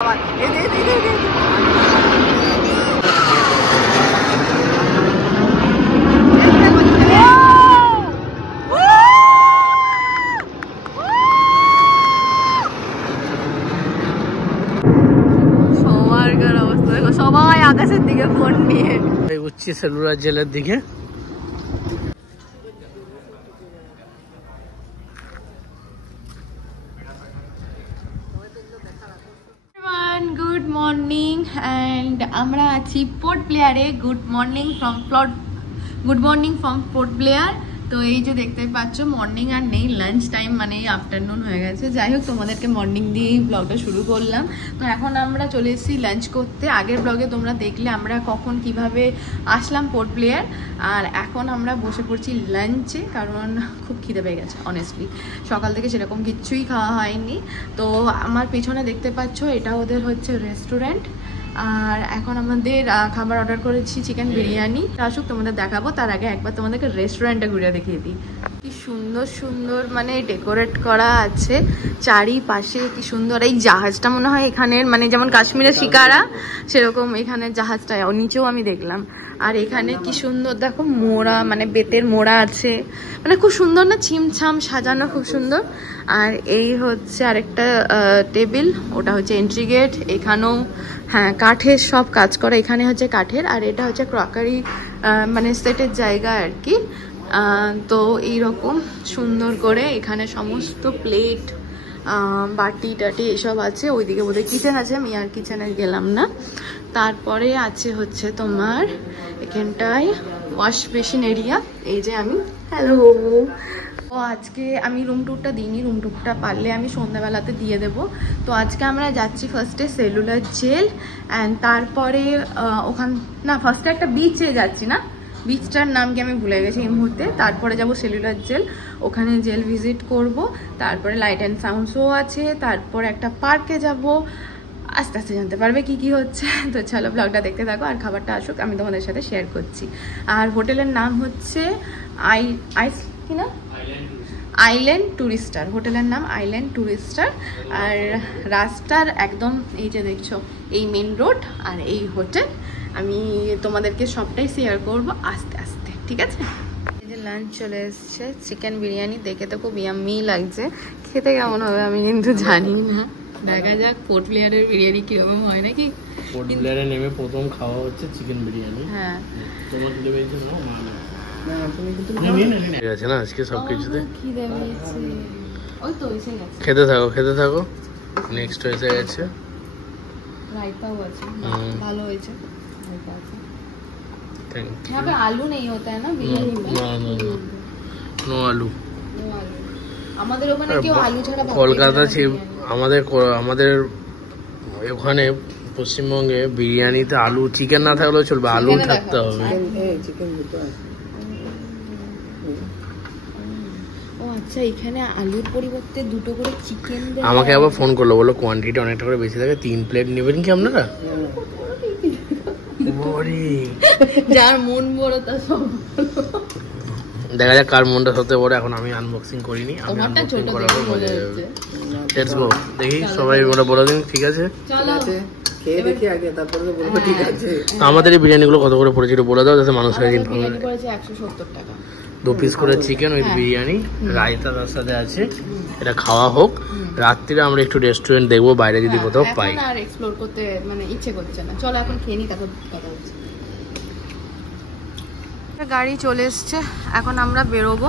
সবাই আকাশের দিকে ফোন নিয়ে উঠছি সেলুলার জেলের দিকে। গুড মর্নিং অ্যান্ড আমরা আছি পোর্ট ব্লেয়ারে। Good morning from Port Blair. তো এই যে দেখতে পাচ্ছ মর্নিং আর নেই, লাঞ্চ টাইম মানে আফটারনুন হয়ে গেছে। যাই হোক, তোমাদেরকে মর্নিং দিয়েই ব্লগটা শুরু করলাম। তো এখন আমরা চলে এসেছি লাঞ্চ করতে। আগের ব্লগে তোমরা দেখলে আমরা কখন কিভাবে আসলাম পোর্ট ব্লেয়ার, আর এখন আমরা বসে পড়ছি লাঞ্চে, কারণ খুব খিদে পেয়ে গেছে অনেস্টলি। সকাল থেকে সেরকম কিচ্ছুই খাওয়া হয়নি। তো আমার পেছনে দেখতে পাচ্ছ এটা ওদের হচ্ছে রেস্টুরেন্ট, আর এখন আমাদের খাবার অর্ডার করেছি চিকেন বিরিয়ানি। আসুক তোমাদের দেখাবো, তার আগে একবার তোমাদেরকে রেস্টুরেন্টটা ঘুরে দেখিয়ে দিই। কি সুন্দর সুন্দর মানে ডেকোরেট করা আছে চারিপাশে, কি সুন্দর। এই জাহাজটা মনে হয় এখানের, মানে যেমন কাশ্মীরের শিকারা সেরকম এখানে জাহাজটা নিচেও আমি দেখলাম। আর এখানে কি সুন্দর দেখো মোড়া, মানে বেতের মোড়া আছে, মানে খুব সুন্দর না, ছিমছাম সাজানো, খুব সুন্দর। আর এই হচ্ছে আরেকটা টেবিল, ওটা হচ্ছে এন্ট্রি গেট। এখানেও হ্যাঁ কাঠের সব কাজ করা, এখানে হচ্ছে কাঠের। আর এটা হচ্ছে ক্রকারি মানে সেটের জায়গা আর কি। তো এইরকম সুন্দর করে এখানে সমস্ত প্লেট বাটি টাটি এসব আছে। ওইদিকে বোধহয় কিচেন আছে, আমি আর কিচেনে গেলাম না। তারপরে আছে হচ্ছে তোমার এখানটায় ওয়াশ বেসিন এরিয়া। এই যে আমি হ্যালো, ও আজকে আমি রুম ট্যুরটা দিইনি, রুম ট্যুরটা পারলে আমি সন্ধ্যাবেলাতে দিয়ে দেবো। তো আজকে আমরা যাচ্ছি ফার্স্টে সেলুলার জেল, অ্যান্ড তারপরে ফার্স্টে একটা বিচে যাচ্ছি না, বিচটার নাম কি আমি ভুলে গেছি এই মুহূর্তে। তারপরে যাব সেলুলার জেল, ওখানে জেল ভিজিট করব। তারপরে লাইট অ্যান্ড সাউন্ড শো আছে, তারপরে একটা পার্কে যাব। আস্তে আস্তে জানতে পারবে কি কি হচ্ছে। তো চলো ব্লগটা দেখতে থাকো, আর খাবারটা আসুক আমি তোমাদের সাথে শেয়ার করছি। আর হোটেলের নাম হচ্ছে আইল্যান্ড টুরিস্টার, হোটেলের নাম আইল্যান্ড টুরিস্টার। আর রাস্তার একদম এই যে দেখছো এই মেন রোড আর এই হোটেল, আমি তোমাদেরকে সবটাই শেয়ার করব আস্তে আস্তে, ঠিক আছে? এই যে লাঞ্চ চলে এসছে, চিকেন বিরিয়ানি। দেখে তো খুব ইয়াম্মি লাগছে, খেতে কেমন হবে আমি কিন্তু জানি না। দেখা যাক পোর্ট ব্লেয়ারের বিরিয়ানি কিরকম হয় নাকি। পোর্ট ব্লেয়ারে নেমে প্রথম খাওয়া হচ্ছে চিকেন বিরিয়ানি। হ্যাঁ তোমার খিদে পেয়েছে না? ঠিক আছে না আজকে সবকিছুতে খেতে থাকো। নেক্সট এসে গেছে, রায়তাও আছে, ভালো হয়েছে। यहाँ पे आलू नहीं होता है ना बिरयानी में? নো আলু। আমাদের ওখানে কেউ আলু ছাড়া ভাত কলকাতা আমাদের ওখানে পশ্চিমবঙ্গে বিরিয়ানিতে আলু চিকেন না থাকলেও চলবে, আলু থাকতে হবে। ও আচ্ছা, এখানে আলুর পরিবর্তে দুটো করে চিকেন। আমাকে আবার ফোন করলো, বললো কোয়ান্টিটি অনেকটা করে বেশি থাকে, 3 প্লেট নেবেন কি আপনারা? যার মন বড় তার সব দেখা যাক কার মনটা সত্যি বড়। এখন আমি আনবক্সিং করিনি, আমি আনবক্সিং করাবো, মজা যাবে। লেটস গো, দেখি সবাই ওরা বলে দিন। ঠিক আছে, খেয়ে দেখি আগে, তারপরে বলবো ঠিক আছে। আমাদের এই বিরিয়ানিগুলো কত করে পড়েছিল বলে দাও, যাতে মানুষ হয়ে দিন। 170 টাকা, 2 পিস করে চিকেন উইথ বিরিয়ানি, রায়তা তার সাথে আছে। এটা খাওয়া হোক, রাত্রিরে আমরা একটু রেস্টুরেন্ট দেখবো বাইরে যদি কোথাও পাই। আর এক্সপ্লোর করতে মানে ইচ্ছে করছে না, চলো এখন খেয়ে নি তারপর কথা হচ্ছে। গাড়ি চলে এসছে, এখন আমরা বেরোবো।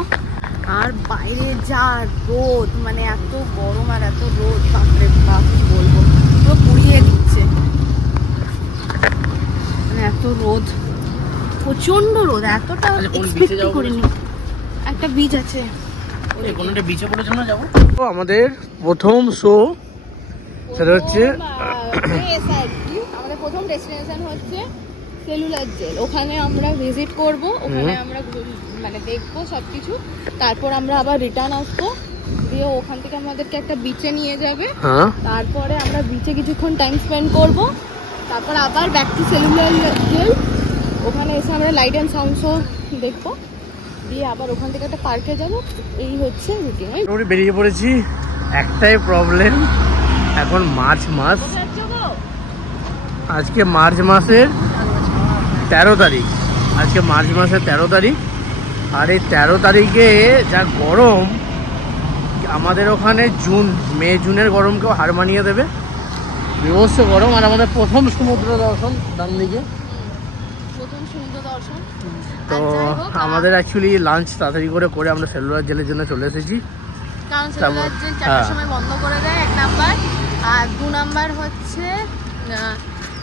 আর বাইরে যা রোদ, মানে এত গরম আর এত রোদ, বাপরে বাপ কি বলবো, পুরো পুড়িয়ে দিচ্ছে। মানে এত রোদ, প্রচন্ড রোদ, এতটা এক্সপেক্ট করিনি। একটা বিচ আছে, আমাদের প্রথম শো সেটা হচ্ছে, আমাদের প্রথম ডেস্টিনেশন হচ্ছে সেলুলার জেল। ওখানে আমরা ভিজিট করব, ওখানে আমরা মানে দেখবো সবকিছু। তারপর আমরা আবার রিটার্ন আসবো, দিয়ে ওখান থেকে আমাদেরকে একটা বিচে নিয়ে যাবে। তারপরে আমরা বিচে কিছুক্ষণ টাইম স্পেন্ড করব, তারপর আবার ব্যাক টু সেলুলার জেল। ওখানে এসে আমরা লাইট অ্যান্ড সাউন্ড শো দেখবো, দিয়ে আবার ওখান থেকে একটা পার্কে যাবো। এই হচ্ছে রুটিন। বেরিয়ে পড়েছি, একটাই প্রবলেম, এখন মার্চ মাস আজকে মার্চ মাসের 13 তারিখ। আজকে মার্চ মাসের 13 তারিখ। আর এই 13 তারিখে যা গরম, আমাদের ওখানে মে জুনের গরমকেও হার মানিয়ে দেবে। বিভৎস গরম। আর আমাদের প্রথম সমুদ্র দর্শন ডান দিকে। তো আমাদের অ্যাকচুয়ালি লাঞ্চ তাড়াতাড়ি করে আমরা সেলুলার জেলের জন্য চলে এসেছি। কারণ সেলুলার জেল 4টার সময় বন্ধ করে দেয়, 1 নাম্বার। আর 2 নাম্বার হচ্ছে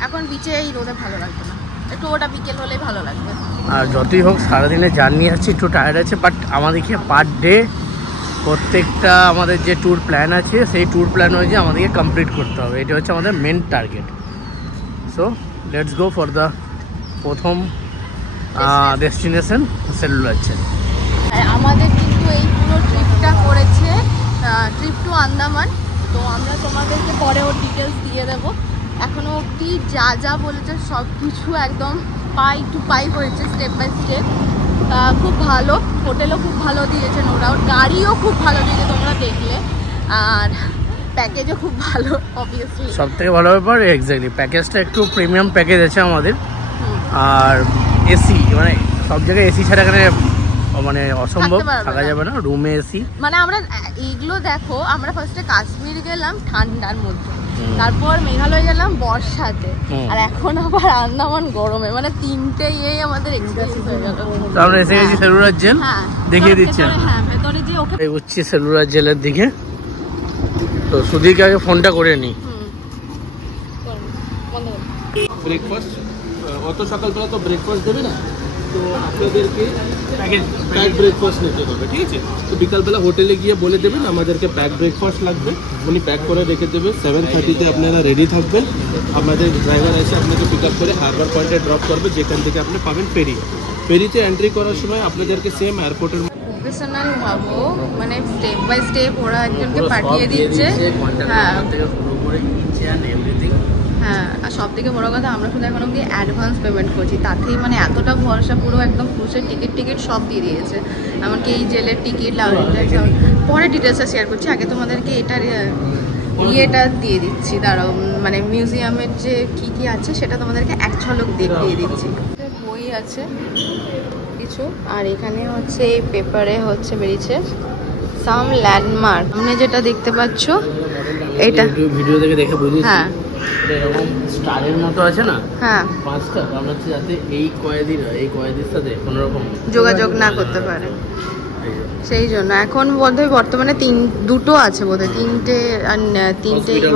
এখন বিচে এই রোদে ভালো লাগবে না, একটু ওটা বিকেল হলেই ভালো লাগবে। আর যতই হোক সারাদিনে জার্নি আছে, একটু টায়ার্ড আছে, বাট আমাদেরকে পার ডে প্রত্যেকটা আমাদের যে ট্যুর প্ল্যান আছে সেই ট্যুর প্ল্যান অনুযায়ী আমাদেরকে কমপ্লিট করতে হবে। এটা হচ্ছে আমাদের main target. So let's go for the প্রথম ডেস্টিনেশন সেলুলার জেল। আমাদের কিন্তু এই পুরো ট্রিপটা করেছে ট্রিপ টু আন্দামান। তো আমরা তোমাদেরকে পরে ওর ডিটেলস দিয়ে দেবো। এখনও অবধি যা যা বলেছে সব কিছু একদম পাই টু পাই হয়েছে, স্টেপ বাই স্টেপ। খুব ভালো, হোটেলও খুব ভালো দিয়েছে, নো ডাউট। গাড়িও খুব ভালো দিয়েছে, তোমরা দেখলে। আর প্যাকেজও খুব ভালো, অবভিয়াসলি। সব থেকে ভালো ব্যাপার এক্স্যাক্টলি প্যাকেজটা একটু প্রিমিয়াম প্যাকেজ আছে আমাদের। আর এসি, মানে সব জায়গায় এসি ছাড়া এখানে মানে অসম্ভব, থাকা যাবে না। রুমে এসি, মানে আমরা এইগুলো দেখো, আমরা ফার্স্টে কাশ্মীর গেলাম ঠান্ডার মধ্যে, তারপর মেঘালয় গেলাম বর্ষাতে, আর এখন আবার আন্দামান গরমে। মানে তিনটেই আমাদের এক্সপেরিয়েন্স হয়ে গেল। তো আমরা এসে গেছি সেলুলার জেল, দেখিয়ে দিচ্ছি। হ্যাঁ, ভেতরে যে ওখানে এগোচ্ছি সেলুলার জেলের দিকে। তো সুধীরকে আগে ফোনটা করে নিই। ব্রেকফাস্ট অত সকালবেলা তো ব্রেকফাস্ট দেবে না, তো আপনাদেরকে প্যাক ব্রেকফাস্ট নিতে হবে, ঠিক আছে? তো বিকালবেলা হোটেলে গিয়ে বলে দেবেন আমাদেরকে প্যাক ব্রেকফাস্ট লাগবে, উনি প্যাক করে রেখে দেবে। 7:30-তে আপনারা রেডি থাকবেন। আমাদের ড্রাইভার এসে আপনাকে পিক আপ করে হারবার পয়েন্টে ড্রপ করবে, যেখান থেকে আপনি পাবেন ফেরি। ফেরিতে এন্ট্রি করার সময় আপনাদেরকে সেম এয়ারপোর্টের প্রফেশনাল ভাবো, মানে স্টেপ বাই স্টেপ ওরা একজনকে পাঠিয়ে দিচ্ছে। হ্যাঁ, আর সব থেকে বড় কথা, আমরা শুধু এখন অব্দি অ্যাডভান্স পেমেন্ট করছি, তাতেই মানে এতটা ভরসা, পুরো একদম ক্রুজের টিকিট সব দিয়ে দিয়েছে। এমনকি এই জেলের টিকিট, পরে ডিটেলসটা শেয়ার করছি। আগে তোমাদেরকে এটার ইয়েটা দিয়ে দিচ্ছি, দাঁড়াও। মানে মিউজিয়ামের যে কি আছে সেটা তোমাদেরকে এক ঝলক দেখিয়ে দিচ্ছি। বই আছে কিছু, আর এখানে হচ্ছে এই পেপারে হচ্ছে বেরিয়েছে সাম ল্যান্ডমার্ক। আপনি যেটা দেখতে পাচ্ছ এটা ভিডিও দেখে বুঝেছি। হ্যাঁ, এরকম স্টারের মতো আছে না, হ্যাঁ, 5টা, কারণ হচ্ছে যাতে এই কয়েদির সাথে কোনো রকম যোগাযোগ না করতে পারে, সেই জন্য। এখন বোধহয় বর্তমানে দুটো আছে, বোধহয় তিনটে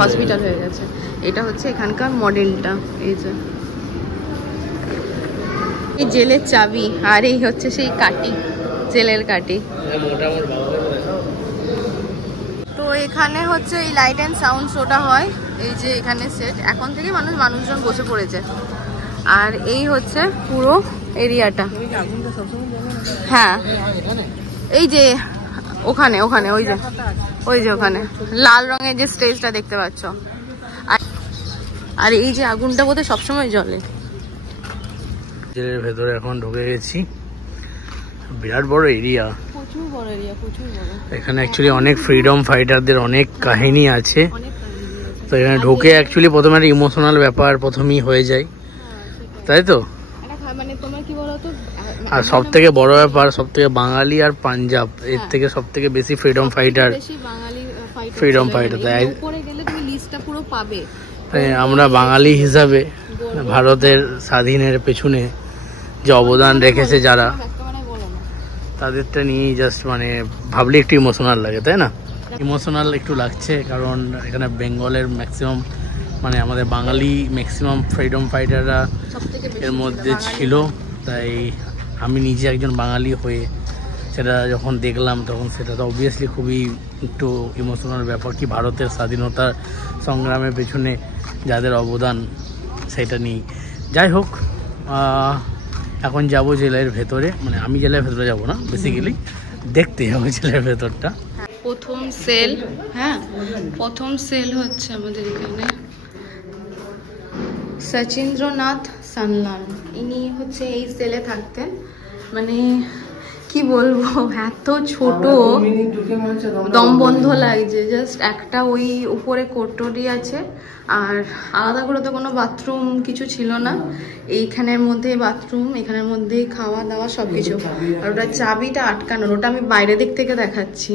হসপিটাল হয়ে গেছে। এটা হচ্ছে এখানকার মডেলটা, এই যে এই জেলের চাবি, আর এই হচ্ছে সেই কাটি, জেলের কাটি। তো এখানে হচ্ছে এই লাইট অ্যান্ড সাউন্ড শোটা হয়, এই যে এখানে সেট। এখন থেকে মানুষজন বসে পড়েছে। আর এই হচ্ছে পুরো এরিয়াটা। হ্যাঁ, এই যে ওখানে ওই যে ওখানে লাল রঙের যে স্টেজটা দেখতে পাচ্ছ, আর এই যে আগুনটা বোধহয় সবসময় জ্বলে। জেলের ভেতরে এখন ঢুকে গেছি। বিরাট বড় এরিয়া, প্রচুর বড় এরিয়া, প্রচুর বড়। এখানে অ্যাকচুয়ালি অনেক ফ্রিডম ফাইটারদের অনেক কাহিনী আছে। তো এখানে ঢুকে অ্যাকচুয়ালি প্রথমে একটা ইমোশনাল ব্যাপার প্রথমেই হয়ে যায়, তাই তো? মানে তোমার কি বলতো, আর সব থেকে বড় ব্যাপার, সব থেকে বাঙালি আর পাঞ্জাব, এর থেকে সব থেকে বেশি ফ্রিডম ফাইটার, তাই পুরো পাবে। আমরা বাঙালি হিসাবে ভারতের স্বাধীনের পেছনে যে অবদান রেখেছে যারা, তাদেরটা নিয়েই জাস্ট মানে ভাবলে একটু ইমোশনাল লাগে, তাই না? ইমোশনাল একটু লাগছে, কারণ এখানে বেঙ্গলের ম্যাক্সিমাম, মানে আমাদের বাঙালি ম্যাক্সিমাম ফ্রিডম ফাইটাররা এর মধ্যে ছিল। তাই আমি নিজে একজন বাঙালি হয়ে সেটা যখন দেখলাম, তখন সেটা তো অবভিয়াসলি খুবই একটু ইমোশনাল ব্যাপার, কি ভারতের স্বাধীনতার সংগ্রামের পেছনে যাদের অবদান, সেটা নিয়ে। যাই হোক, এখন যাব জেলের ভেতরে। মানে আমি জেলের ভেতরে যাব না, বেসিক্যালি দেখতে যাবো জেলের ভেতরটা। প্রথম সেল, হ্যাঁ, প্রথম সেল হচ্ছে আমাদের এখানে সচিন্দ্রনাথ সানলাল। ইনি হচ্ছে এই সেলে থাকতেন। মানে কি বলবো, এত ছোট দম বন্ধ লাগছে। জাস্ট একটা ওই উপরে কোটরি আছে, আর আলাদা করে তো কোনো বাথরুম কিছু ছিল না। এইখানের মধ্যেই বাথরুম, এখানের মধ্যেই খাওয়া দাওয়া সব কিছু। আর ওটা চাবিটা আটকানোর, ওটা আমি বাইরের দিক থেকে দেখাচ্ছি।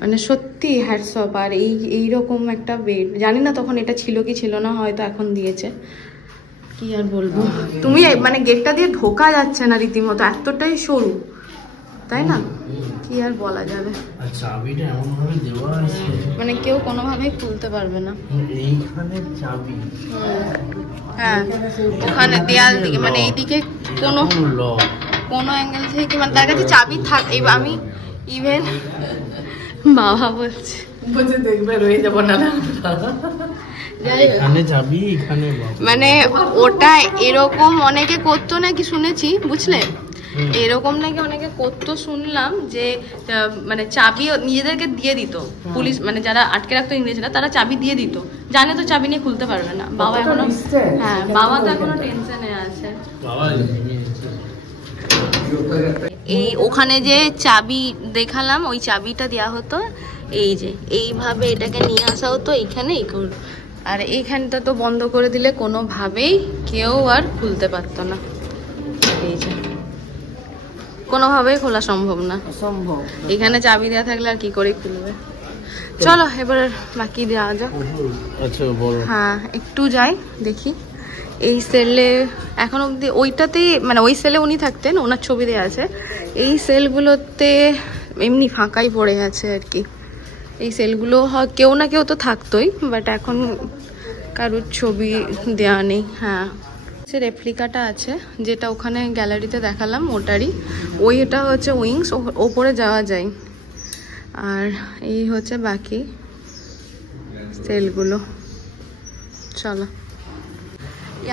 মানে সত্যি হ্যাটস অফ। আর এইরকম একটা বেড, জানি না তখন এটা ছিল কি ছিল না, হয়তো এখন দিয়েছে। কি আর বলবো, তুমি মানে গেটটা দিয়ে ঢোকা যাচ্ছে না রীতিমতো, এতটাই সরু, তাই না? কি আর বলা যাবে, চাবিটা এমন ভাবে দেওয়া আছে মানে কেউ কোনোভাবেই খুলতে পারবে না। এইখানে চাবি, হ্যাঁ ওখানে দেয়াল দিকে, মানে এইদিকে কোনো অ্যাঙ্গেল থেকে মানে তার কাছে চাবি থাক। আমি ইভেন বাবা বলছে দেখবে রয়ে যাবো না, এখানে যাবি এখানে মানে ওটা এরকম অনেকে করতো নাকি শুনেছি, বুঝলে? এরকম নাকি অনেকে করতো শুনলাম, যে মানে চাবি নিজেদেরকে দিয়ে দিত পুলিশ, মানে যারা আটকে রাখতো ইংরেজরা, তারা চাবি দিয়ে দিত, জানে তো চাবি নিয়ে খুলতে পারবে না। বাবা এখনো, হ্যাঁ বাবা তো এখনো টেনশনে আছে। এই ওখানে যে চাবি দেখালাম, ওই চাবিটা দেওয়া হতো, এই যে এইভাবে এটাকে নিয়ে আসা হতো এইখানে, আর এইখানটা তো বন্ধ করে দিলে কোনোভাবেই কেউ আর খুলতে পারতো না। এই যে কোনোভাবেই খোলা সম্ভব না, এখানে চাবি দেওয়া থাকলে আর কি করে খুলবে। চলো এবার বাকি যাওয়া যাক। হ্যাঁ একটু যাই দেখি এই সেলে এখন অব্দি, ওইটাতে মানে ওই সেলে উনি থাকতেন, ওনার ছবি দেওয়া আছে। এই সেলগুলোতে এমনি ফাঁকাই পড়ে আছে আর কি। এই সেলগুলো কেউ না কেউ তো থাকতোই, বাট এখন কারোর ছবি দেওয়া নেই। হ্যাঁ রেপ্লিকাটা আছে, যেটা ওখানে গ্যালারিতে দেখালাম ওটারই, ওইটা হচ্ছে উইংস, ওপরে যাওয়া যায়। আর এই হচ্ছে বাকি সেলগুলো। চলো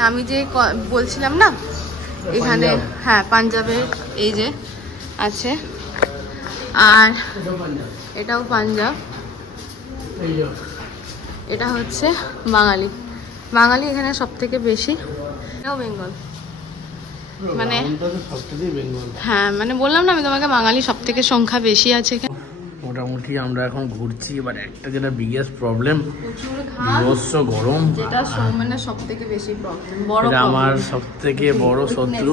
আমি যে বলছিলাম না এখানে, হ্যাঁ পাঞ্জাবের এই যে আছে, আর এটাও পাঞ্জাব, এটা হচ্ছে বাঙালি এখানে সব থেকে বেশি, এটাও বেঙ্গল। মানে হ্যাঁ মানে বললাম না আমি তোমাকে, বাঙালি সব থেকে সংখ্যা বেশি আছে এখানে। মোটামুটি আমরা এখন ঘুরছি, এবার একটা যেটা বিগেস্ট প্রবলেম, বিভৎস গরম, যেটা মানে সব থেকে বেশি প্রবলেম, বড় আমার সব থেকে বড় শত্রু।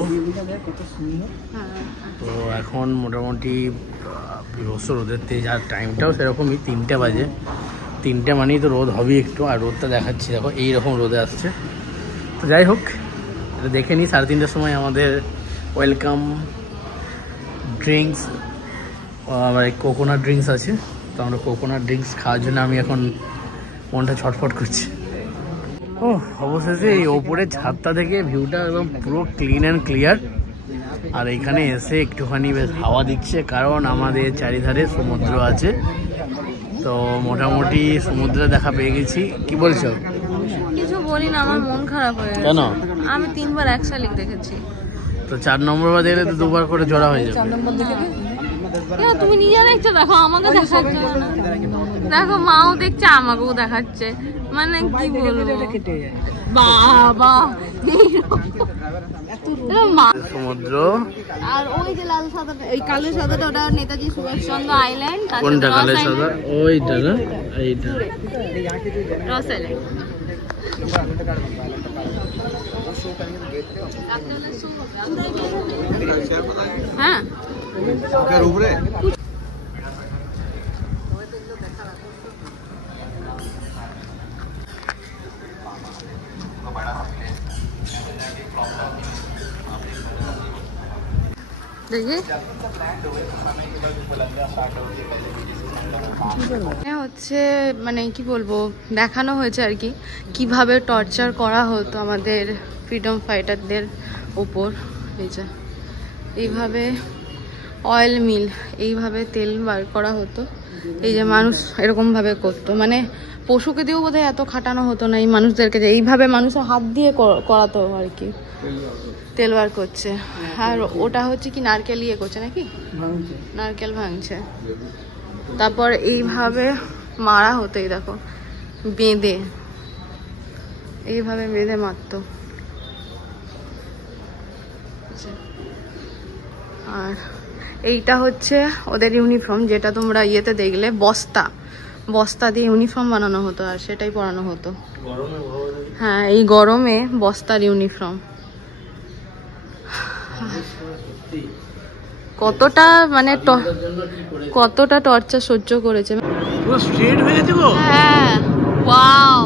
তো এখন মোটামুটি বিভৎস রোদের তেজ, আর টাইমটাও সেরকমই 3টে বাজে। 3টে মানেই তো রোদ হবে একটু, আর রোদটা দেখাচ্ছি দেখো এইরকম রোদে আসছে। তো যাই হোক এটা দেখে নিই, 3:30টার সময় আমাদের ওয়েলকাম ড্রিঙ্কস, আবার কোকোনাট ড্রিঙ্কস আছে। তো আমরা কোকোনাট ড্রিঙ্কস খাওয়ার জন্য আমি এখন মনটা ছটফট করছি। ও অবশেষে এই ওপরের ছাদটা থেকে ভিউটা একদম পুরো ক্লিন অ্যান্ড ক্লিয়ার। আর এখানে এসে একটুখানি বেশ হাওয়া দিচ্ছে, কারণ আমাদের চারিধারে সমুদ্র আছে। তো মোটামুটি সমুদ্রে দেখা পেয়ে গেছি। কি বলছো? কিছু বলি না, আমার মন খারাপ হয়ে গেছে। কেন? আমি 3বার এক শালিক দেখেছি। তো 4 নম্বর বার দেখলে তো 2বার করে জড়া হয়ে যাবে। তুমি নিজে দেখছো, দেখো আমাকে দেখাচ্ছে, দেখো মাও দেখছে আমাকেও দেখাচ্ছে, মানে কি বলবো বাবা। সমুদ্র আর ওই যে লাল সাদাটা, ওই কালো সাদাটা, ওটা নেতাজি সুভাষচন্দ্র আইল্যান্ড। কোনটা কালো সাদা? ওইটা না, এইটা রস আইল্যান্ড। হ্যাঁ দেখি হচ্ছে, মানে কি বলবো, দেখানো হয়েছে আর কি কিভাবে টর্চার করা হতো আমাদের ফ্রিডম ফাইটারদের ওপর। এই যে এইভাবে অয়েল মিল, এইভাবে তেল বার করা হতো, এই যে মানুষ এরকমভাবে করতো, মানে পশুকে দিয়েও বোধহয় এত খাটানো হতো না এই মানুষদেরকে, যে এইভাবে মানুষের হাত দিয়ে করাতো আর কি, তেল বার করছে। আর ওটা হচ্ছে কি নারকেল ইয়ে করছে নাকি, নারকেল ভাঙছে। তারপর এইভাবে মারা হতো, এই দেখো বেঁধে, এইভাবে বেঁধে মারতো। আর এইটা হচ্ছে ওদের ইউনিফর্ম, যেটা তোমরা ইয়েতে দেখলে বস্তা দিয়ে ইউনিফর্ম বানানো হতো আর সেটাই পরানো হতো। হ্যাঁ, এই গরমে বস্তার ইউনিফর্ম কতটা মানে কতটা টর্চার সহ্য করেছে। পুরো স্ট্রেট হয়ে গেছে গো। হ্যাঁ, ওয়াও।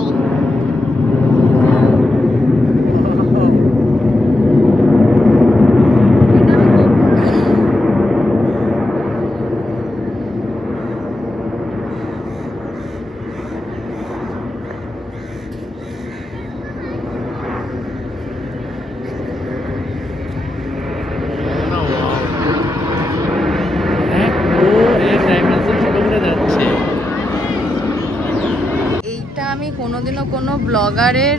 আমি কোনোদিনও কোনো ব্লগারের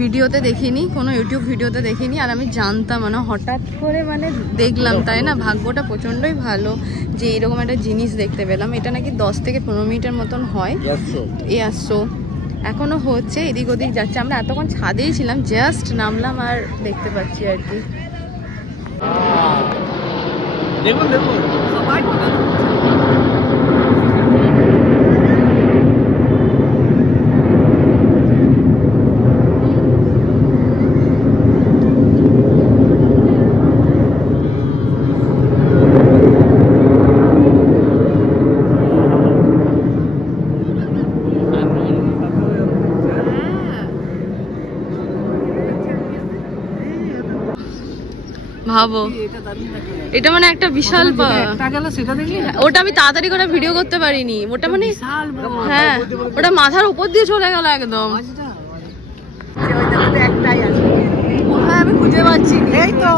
ভিডিওতে দেখিনি, কোনো ইউটিউব ভিডিওতে দেখিনি, আর আমি জানতাম মানে হঠাৎ করে মানে দেখলাম, তাই না? ভাগ্যটা প্রচণ্ডই ভালো যে এইরকম একটা জিনিস দেখতে পেলাম। এটা নাকি 10 থেকে 15 মিনিটের মতন হয়। ইয়াসো এখনো হচ্ছে, এদিক ওদিক যাচ্ছে। আমরা এতক্ষণ ছাদেই ছিলাম, জাস্ট নামলাম আর দেখতে পাচ্ছি আর কি। দেখুন দেখুন সবাই ভাবো, এটা মানে একটা বিশাল, ওটা আমি তাড়াতাড়ি করে ভিডিও করতে পারিনি। ওটা মানে হ্যাঁ, ওটা মাথার উপর দিয়ে চলে গেল একদম। হ্যাঁ, আমি খুঁজে পাচ্ছি। এই তো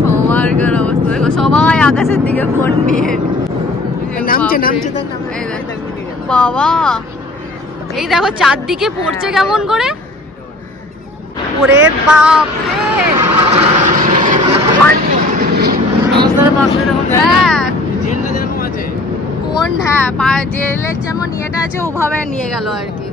সবার অবস্থা দেখো, সবাই আকাশের দিকে ফোন নিয়ে নামছে। বাবা, এই দেখো চারদিকে পড়ছে কেমন করে। ওরে বাপ রে, কোন হ্যাঁ জেলের যেমন ইয়েটা আছে ওভাবে নিয়ে গেল আর কি।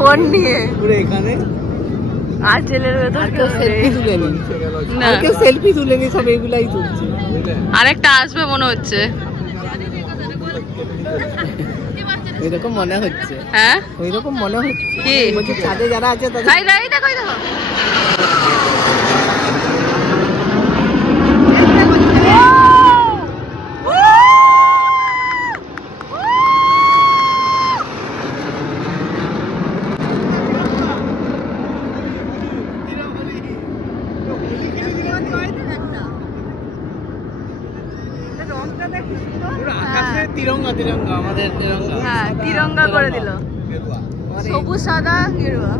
ফোন নিয়ে পুরো এখানে আর জেলের ভেতর কেউ সেলফি তুলেনি, না কেউ সেলফি তুলেনি, সব এগুলাই তুলছে। আরেকটা আসবে মনে হচ্ছে, ওইরকম মনে হচ্ছে। হ্যাঁ, ওইরকম মনে হচ্ছে কি বলছি, ছাদে যারা আছে তাদের এই দেখো তিরঙ্গা আমাদের তিরঙ্গা, হ্যাঁ তিরঙ্গা করে দিল, সবুজ সাদা গেরুয়া।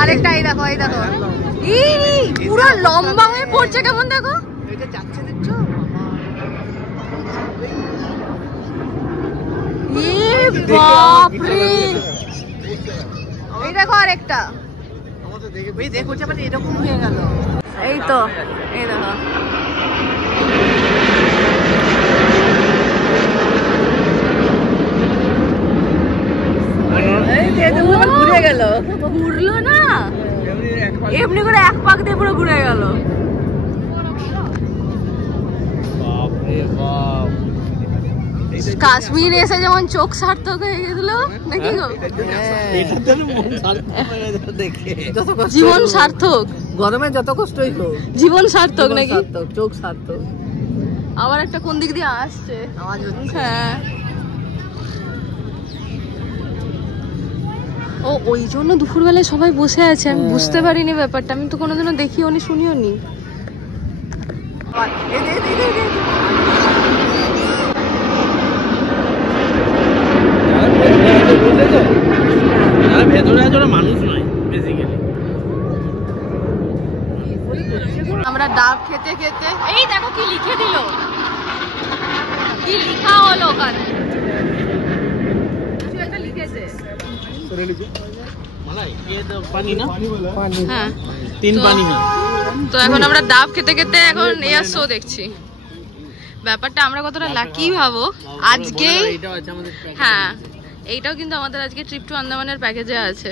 আরেকটা এই দেখো পুরো লম্বা হয়ে পড়ছে কেমন, দেখো এটা যাচ্ছে, দেখছো? বাপ রে, এই দেখো আরেকটা, দেখো এরকম হয়ে গেল। এই তো এই দেখো, ঘুরে গেল, ঘুরলো না এমনি করে এক পাক দিয়ে পুরো ঘুরে গেল। কাশ্মীর এসে যেমন চোখ সার্থক হয়ে গেছিল নাকি গো, জীবন সার্থক, গরমে যত কষ্টই হোক জীবন সার্থক নাকি, চোখ সার্থক। আবার একটা কোন দিক দিয়ে আসছে আওয়াজ হচ্ছে, হ্যাঁ ও ওই জন্য দুপুরবেলায় সবাই বসে আছে, আমি বুঝতে পারিনি ব্যাপারটা, আমি তো কোনোদিনও দেখিও নি শুনিও নি। ভেতরে আছে ওরা মানুষ নয় বেসিক্যালি। আমরা ডাব খেতে খেতে এই দেখো কি লিখে দিল, কি লেখা হলো ওখানে, কিছু একটা লিখেছে। হ্যাঁ, 3 পানি না। তো এখন আমরা ডাব খেতে খেতে এখন এয়ার শো দেখছি। ব্যাপারটা আমরা কতটা লাকি ভাবো, আজকে হ্যাঁ এইটাও কিন্তু আমাদের আজকে ট্রিপ টু আন্দামানের প্যাকেজে আছে।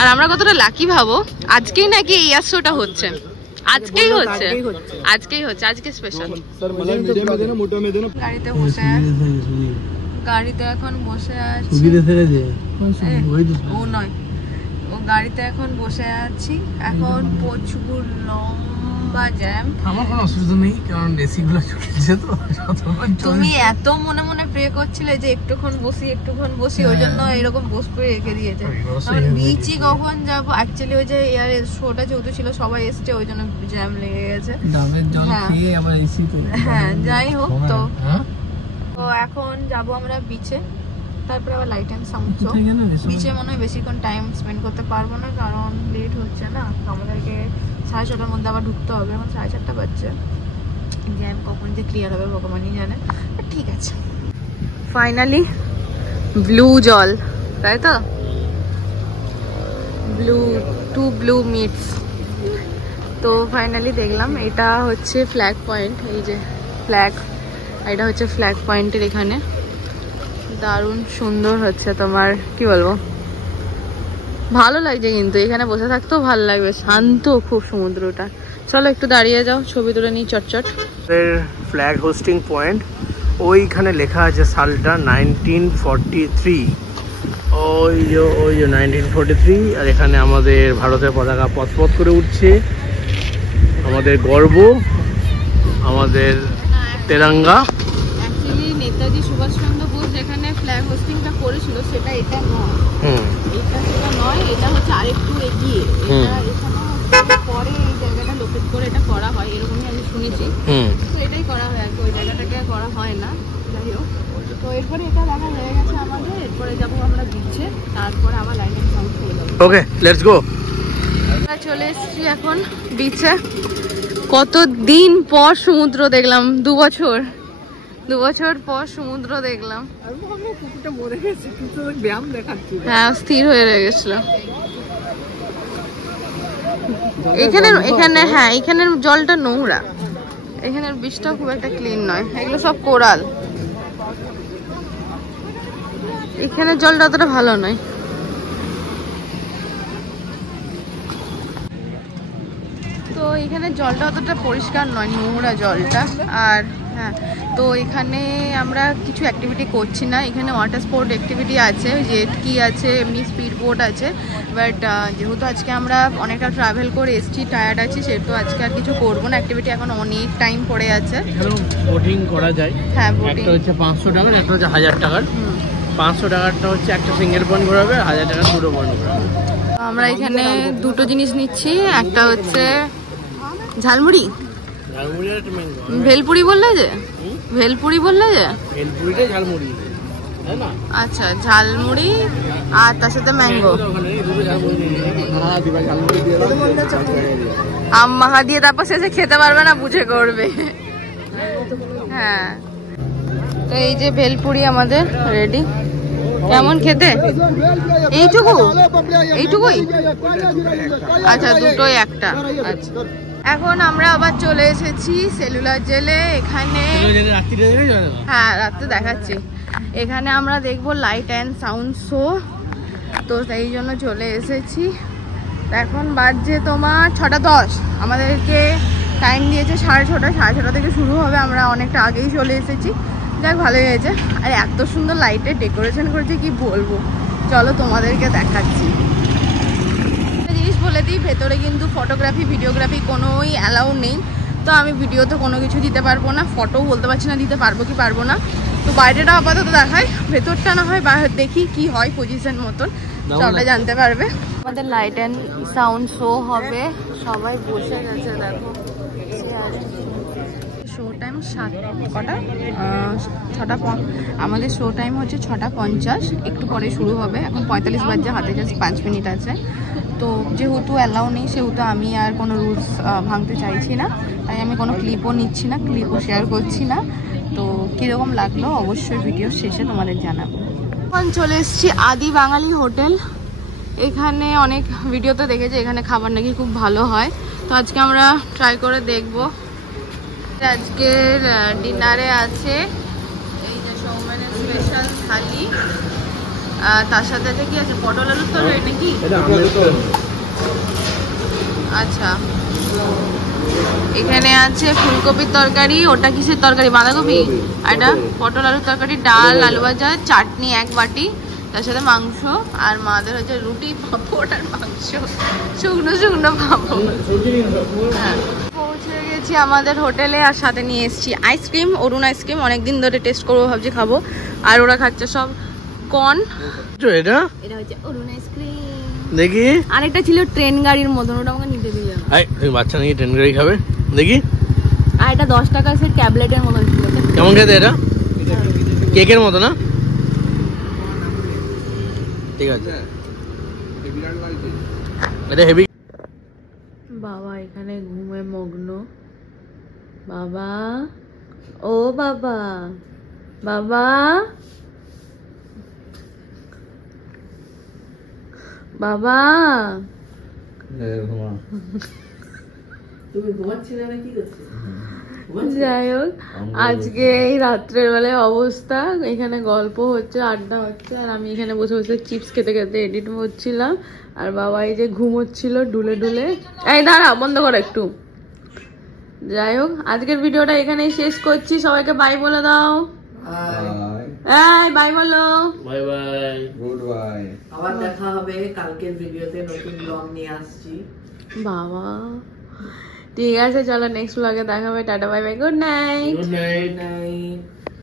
আর আমরা কতটা লাকি ভাবো, আজকেই নাকি এয়ার শোটা হচ্ছে, আজকেই হচ্ছে, আজকেই হচ্ছে, আজকে স্পেশাল। গাড়িতে বসে গাড়িতে এখন বসে আছি, ও নয়, ও গাড়িতে এখন বসে আছি। এখন প্রচুর লম্বা জ্যাম। আমার কোনো অসুবিধা নেই, কারণ এসি গুলো চলছে তো। তুমি এত মনে মনে প্রে করছিলে যে একটুক্ষণ বসি, ওই জন্য এরকম বস করে রেখে দিয়েছে। বিচি কখন যাবো, অ্যাকচুয়ালি ওই যে এয়ার শোটা যেহেতু ছিল সবাই এসছে, ওই জন্য জ্যাম লেগে গেছে। হ্যাঁ যাই হোক, তো এখন যাবো আমরা বিচে, তারপরে আবার লাইট অ্যান্ড সাউন্ড শো। বিচে মনে হয় বেশিক্ষণ টাইম স্পেন্ড করতে পারবো না, কারণ লেট হচ্ছে না, আমাদেরকে 6:30টার মধ্যে আবার ঢুকতে হবে। এখন 4:30 বাজছে, জ্যাম কখন যে ক্লিয়ার হবে ভগবানই জানে, ঠিক আছে। ফাইনালি ব্লু জল, তাই তো, ব্লু টু ব্লু মিটস। তো ফাইনালি দেখলাম এটা হচ্ছে ফ্ল্যাগ পয়েন্ট, এই যে ফ্ল্যাগ, এটা হচ্ছে ফ্ল্যাগ পয়েন্টের এখানে। দারুণ সুন্দর হচ্ছে, তোমার কি বলবো, ভালো লাগছে কিন্তু এখানে বসে থাকতেও ভালো লাগবে, শান্ত খুব সমুদ্রটা। চলো একটু দাঁড়িয়ে যাও, ছবি তুলে নিই চটচট। ফ্ল্যাগ হোস্টিং পয়েন্ট, ওইখানে লেখা আছে সালটা 1943, ওই যে 1943। আর এখানে আমাদের ভারতের পতাকা পথ করে উঠছে, আমাদের গর্ব, আমাদের তেরঙ্গা। অ্যাকচুয়ালি নেতাজি সুভাষচন্দ্র বোস যেখানে ফ্ল্যাগ হোস্টিংটা করেছিল সেটা এটা নয়, এটা সেটা নয়, এটা হচ্ছে আরেকটু এগিয়ে। এটা এখানে পরে এই জায়গাটা লোকেট করে এটা করা হয়, এরকমই আমি শুনেছি। তো এটাই করা হয় আর কি, ওই জায়গাটাকে করা হয় না। যাই হোক, তো এরপরে এটা দেখা হয়ে গেছে আমাদের, এরপরে যাবো আমরা বিচে, তারপরে আবার লাইট অ্যান্ড সাউন্ড হয়ে যাবো। ওকে, লেটস গো। আমরা চলে এসেছি এখন বিচে। কতদিন পর সমুদ্র দেখলাম, 2 বছর পর সমুদ্র দেখলাম। হ্যাঁ, স্থির হয়ে গেছিল এখানে। হ্যাঁ, এখানের জলটা নোংরা, এখানের বিচটা খুব একটা ক্লিন নয়, এগুলো সব কোরাল। এখানের জলটা অতটা ভালো নয়। তো এখানে জলটা অতটা পরিষ্কার নয়, নোংরা জলটা। আর হ্যাঁ, তো এখানে আমরা কিছু অ্যাক্টিভিটি করছি না, এখানে ওয়াটার স্পোর্ট অ্যাক্টিভিটি আছে, জেট কি আছে, এমনি স্পিড বোট আছে। বাট যেহেতু আজকে আমরা অনেকটা ট্রাভেল করে এসছি, টায়ার্ড আছি, সেহেতু আজকে আর কিছু করবো না অ্যাক্টিভিটি, এখন অনেক টাইম পড়ে আছে। বোটিং করা যায়, হ্যাঁ, একটা হচ্ছে 500 টাকার, একটা হচ্ছে 1000 টাকার। 500 টাকারটা হচ্ছে একটা সিঙ্গেল পয়েন্ট ঘোরাবে, 1000 টাকার দুটো পয়েন্ট ঘোরাবে। আমরা এখানে দুটো জিনিস নিচ্ছি, একটা হচ্ছে ঝালমুড়ি, ভেলপুরি বললে যে, ভেলপুরিটাই ঝালমুড়ি, তাই না? আচ্ছা, ঝালমুড়ি আর তার সাথে ম্যাঙ্গো, আম মাখা দিয়ে, তারপর শেষে খেতে পারবে না, বুঝে করবে। হ্যাঁ, তো এই যে ভেলপুরি আমাদের রেডি। কেমন খেতে? এইটুকুই? আচ্ছা, দুটোই একটা। আচ্ছা, এখন আমরা আবার চলে এসেছি সেলুলার জেলে। এখানে হ্যাঁ, রাত্রে দেখাচ্ছি। এখানে আমরা দেখবো লাইট অ্যান্ড সাউন্ড শো, তো সেই জন্য চলে এসেছি। এখন বাজছে তোমার 6:10, আমাদেরকে টাইম দিয়েছে 6:30, 6:30 থেকে শুরু হবে, আমরা অনেকটা আগেই চলে এসেছি। যাক, ভালোই হয়েছে। আর এত সুন্দর লাইটের ডেকোরেশন করেছে, কি বলবো, চলো তোমাদেরকে দেখাচ্ছি। জিনিস বলে দিই, ভেতরে কিন্তু ফটোগ্রাফি ভিডিওগ্রাফি কোনোই অ্যালাউ নেই, তো আমি ভিডিওতে কোনো কিছু দিতে পারবো না, ফটোও বলতে পারছি না দিতে পারবো কি পারবো না। তো বাইরেটা আপাতত দেখাই, ভেতরটা না হয় দেখি কি হয় পজিশন মতন, সবটা জানতে পারবে। আমাদের লাইট অ্যান্ড সাউন্ড শো হবে, সবাই বসে গেছে দেখো। শো টাইম কটা? 6টা। আমাদের শো টাইম হচ্ছে 6:50, একটু পরে শুরু হবে। এখন 45 বাজে, হাতে জাস্ট 5 মিনিট আছে। তো যেহেতু অ্যালাউ নেই সেহেতু আমি আর কোনো রুলস ভাঙতে চাইছি না, তাই আমি কোনো ক্লিপও নিচ্ছি না, ক্লিপও শেয়ার করছি না। তো কীরকম লাগলো অবশ্যই ভিডিও শেষে তোমাদের জানাবো। এখন চলে এসেছি আদি বাঙালি হোটেল। এখানে অনেক ভিডিওতে দেখেছি এখানে খাবার নাকি খুব ভালো হয়, তো আজকে আমরা ট্রাই করে দেখব। আজকের ডিনারে আছে এই যে সৌমেনের স্পেশাল থালি, তার সাথে আছে কি আছে, পটল আলুর তরকারি নাকি? আচ্ছা, এখানে আছে ফুলকপির তরকারি, ওটা কিসের তরকারি? বাঁধাকপি। আর এটা পটল আলুর তরকারি, ডাল, আলু ভাজা, চাটনি 1 বাটি, তার সাথে মাংস। আর মাদের হচ্ছে রুটি, পাঁপড় আর মাংস, শুকনো শুকনো পাঁপড়। হ্যাঁ, পৌঁছে গেছি আমাদের হোটেলে, আর সাথে নিয়ে এসেছি আইসক্রিম, অরুণ আইসক্রিম। অনেকদিন ধরে টেস্ট করবো ভাবছি, খাবো। আর ওরা খাচ্ছে সব কর্ন। এটা হচ্ছে অরুণ আইসক্রিম। দেখি, আরেকটা ছিল ট্রেন গাড়ির মতন, ওটা আমাকে নিতে দিয়ে যাবে। তুমি বাচ্চা নাকি ট্রেন গাড়ি খাবে? দেখি। আর এটা 10 টাকা সে ট্যাবলেটের মতন ছিল। কেমন খেতে এটা? কেকের মতো না? ঠিক আছে, এটা হেভি। বাবা এখানে ঘুমে মগ্ন। বাবা, ও বাবা, বাবা, বাবা। তুমি ঘুমাচ্ছিলে না? কি করছো? যাই হোক, আজকে এই রাত্রের বেলায় অবস্থা, এখানে গল্প হচ্ছে, আড্ডা হচ্ছে, আর আমি এখানে বসে বসে চিপস খেতে খেতে এডিট করছিলাম। আর বাবা এই যে ঘুমোচ্ছিল ডুলে ডুলে। এই দাঁড়া, বন্ধ করো একটু। যাই হোক, আজকের ভিডিওটা এখানেই শেষ করছি। সবাইকে বাই বলে দাও। এই বাই বলো। Bye bye, good bye. আবার দেখা হবে কালকের ভিডিওতে, নতুন ব্লগ নিয়ে আসছি। বাবা ঠিক আছে, চলো নেক্সট ব্লগে দেখা হবে। Tata, bye bye, good night. Good night. Good night.